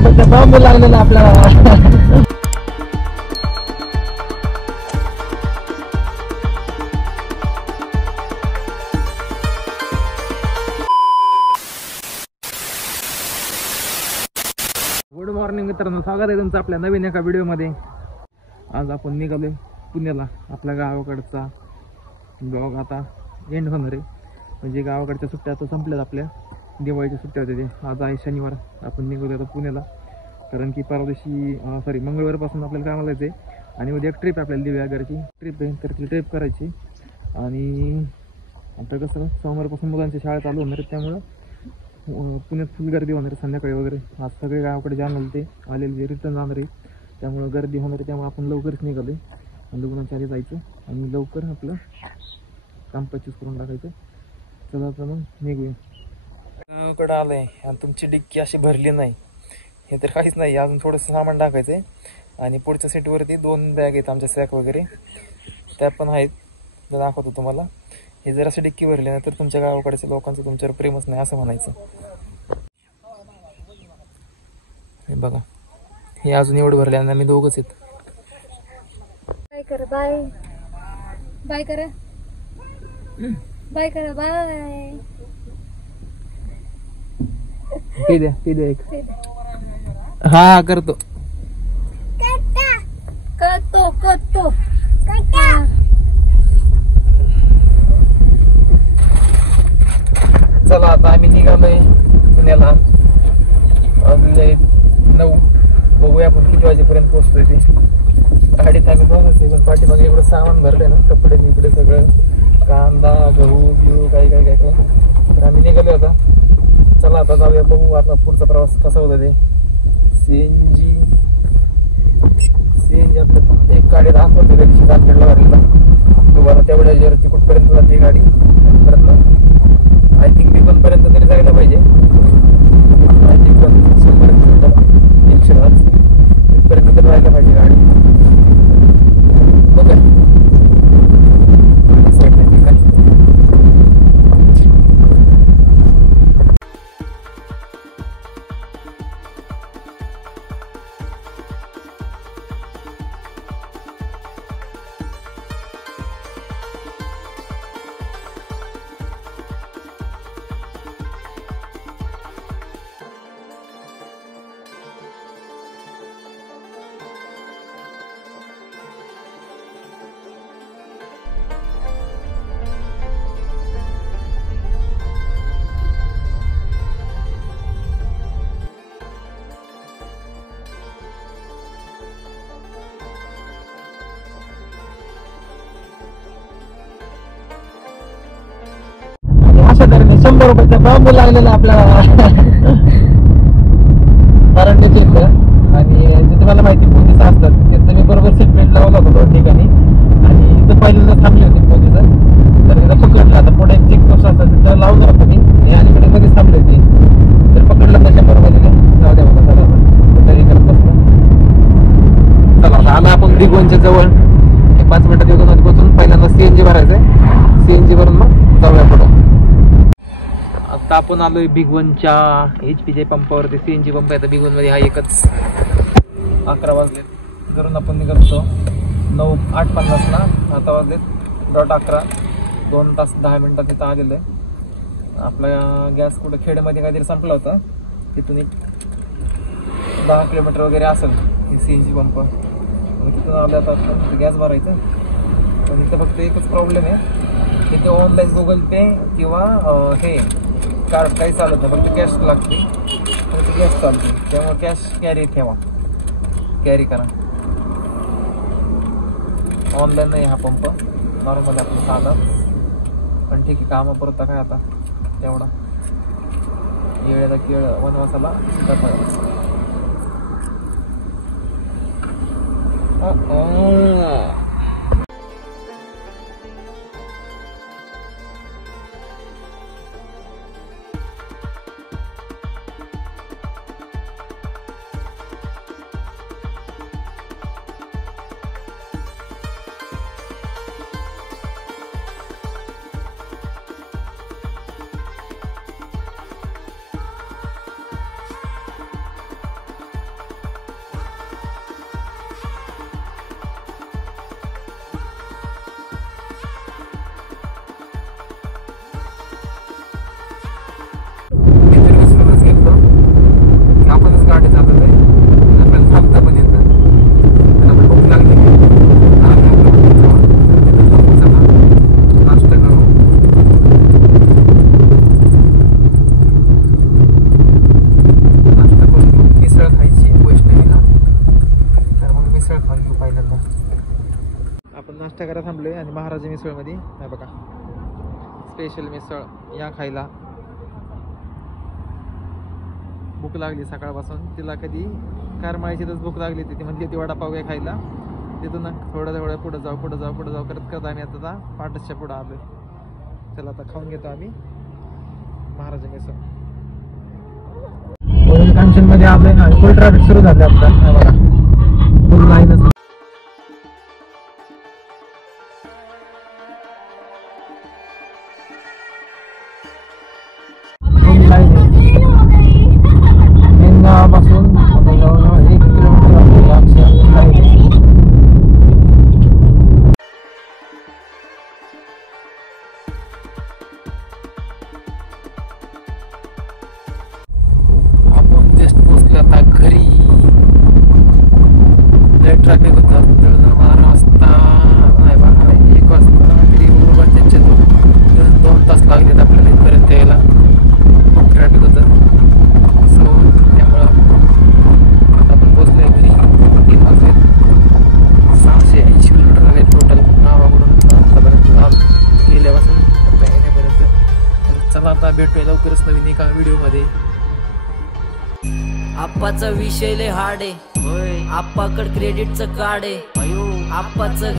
रुपयाचा बॉम्ब लागलेला आपल्याला. गुड मॉर्निंग मित्रांनो, स्वागत आहे तुमचं आपल्या नवीन एका व्हिडिओमध्ये. आज आपण निघालोय पुण्याला. आपल्या गावाकडचा ब्लॉग आता एंड होणार आहे, म्हणजे गावाकडच्या सुट्ट्या आता संपल्यात. आपल्या दिवाळीच्या सुट्ट्या होत्या ते. आज आहे शनिवार. आपण निघालो आता पुण्याला, कारण की परवा दिवशी मंगळवारपासून आपल्याला कामाला जायचं आहे. आणि उद्या एक ट्रिप आहे आपल्याला दिव्यागरची ट्रिप आहे, तर ती ट्रिप करायची. आणि आता कसं सोमवारपासून मुलांच्या शाळा चालू होणार आहेत, त्यामुळं पुण्यात फुल गर्दी होणार आहे संध्याकाळी वगैरे. आज सगळे गावाकडे जाणार ते आलेले रिटर्न जाणार आहे, त्यामुळं गर्दी होणार आहे. त्यामुळे आपण लवकरच निघालो आणि लग्नाच्या आधी जायचं आणि लवकर आपलं काम पच्चीस करून टाकायचं. चला आता मग निघूया. गावाकडं आलं आहे आणि तुमची डिक्की अशी भरली नाही, हे तर काहीच नाही. अजून थोडंसं सामान टाकायचं आहे. आणि पुढच्या सीटवरती 2 बॅग आहेत आमच्या, सॅक वगैरे त्या पण आहेत, दाखवतो तुम्हाला. हे जर असं डिक्की भरली ना, तर तुमच्या गावाकडच्या लोकांचं तुमच्यावर प्रेमच नाही असं म्हणायचं. हे बघा, हे अजून एवढं भरले आणि आम्ही दोघंच आहेत. बाय कर, बाय बाय कर, बाय कर, बाय. ते द्या एक. हा करतो. चला आता आम्ही निघालोय पुण्याला. वाजले 9. बघूया आपण किती वाजेपर्यंत पोहोचतोय ते. गाडीत आम्ही बघायचं, पण पाठीमागे एवढं सामान भरलंय ना, कपडे बिपडे सगळं, कांदा गहू बिहू काय काय काय काय. तर आम्ही निघालो आता. चला आता जाऊया, बघू आता पुढचा प्रवास कसा होता ते. सीएनजी आपलं एक गाडी दाखवते त्या दिवशी जामखेडला भरलेला. तुम्हाला तेवढ्या जेवढी कुठपर्यंत जाते गाडी. परत आय थिंक पर्यंत तरी जायला पाहिजे. आय थिंक 100 किलोमीटर 110 तिथपर्यंत तरी जायला पाहिजे गाडी. बघा अशा तऱ्हेने 100 रुपयाचा बॉम्ब लागलेला आपल्याला कारंडीच्या इथं. आणि जे तुम्हाला माहिती पोलीस असतात, तर मी बरोबर सीट बेल्ट लावला होता 2 ठिकाणी. आणि इथं पहिल्यांदा थांबले होते पोलीस, तर तिथं पकडलं. आता पुढे एक चेकपोस्ट असतात, तिथं लावलं होतं मी. आणि अलीकडे मध्येच थांबले होते, तर पकडलं तर 100 रुपये दिले. जाऊ द्या होता सर, तरी करत बसलो. चला आम्ही आपण दिगोनच्या जवळ 5 मिनिटात दिगोन पोहोचून पहिल्यांदा सीएनजी भरायचं आहे. सीएनजी भरून मग जाऊया पुढं. आता आपण आलोय बिगवनच्या HP पंपावरती. सीएनजी पंप आहे बिगवन मध्ये, हा एकच. 11 वाजले घरून आपण निघतो 8:50 ला. आता वाजलेत .11. 2 तास 10 मिनिटात तिथं आलेलं आहे. आपला गॅस कुठं खेड्यामध्ये काहीतरी संपला होता, तिथून एक 10 किलोमीटर वगैरे असेल सीएनजी पंप. तिथून आलं आता आपण गॅस भरायचं. पण इथं फक्त एकच प्रॉब्लेम आहे, तिथे ऑनलाईन गुगल पे किंवा हे कार्ड काही चालत नाही, फक्त कॅश लागते. कॅश चालते, त्यामुळे कॅश कॅरी ठेवा, कॅरी करा. ऑनलाईन नाही हा पंप, नॉर्मल आपला साधा. पण ठीक आहे, कामं परत काय आता तेवढा येळ्याचा केळ वनवासाला दफा. आपण नाश्ता करायला थांबलोय आणि महाराज मिसळमध्ये नाही बघा स्पेशल मिसळ या खायला. भूक लागली सकाळपासून तिला, कधी कारमाळीचीच भूक लागली ती म्हणली ती वडापाव काय खायला. तिथून थोडं पुढं जाऊ करत आम्ही आता पाटसच्या पुढं आलोय. चला आता खाऊन घेतो आम्ही महाराज मिसळ. कांचन मध्ये आलोय ना, फुल ट्रॅफिक सुरू झालं आता बघा, फुल लाईन. पासून 1 किलोमीटर आपण जस्ट पोहोचलो आता घरी. लय ट्रॅफिक होतं, 12 वाजता नाही 1 वाजता घरी बरोबर त्यांच्या 2 तास लागलेत आपल्याला इथपर्यंत यायला. खूप ट्रॅफिक होतं. सो त्यामुळं आता आपण पोचलोय घरी. 3 वाजले. 680 किलोमीटर आहे टोटल गावाकडून आतापर्यंत गेल्यापासून आता येण्यापर्यंत. तर चला आता भेटूया लवकरच नवीन एका व्हिडिओमध्ये. आप्पाचा विषय लय हार्ड आहे, आप्पाकड क्रेडिटचं कार्ड आहे, आप्पाचं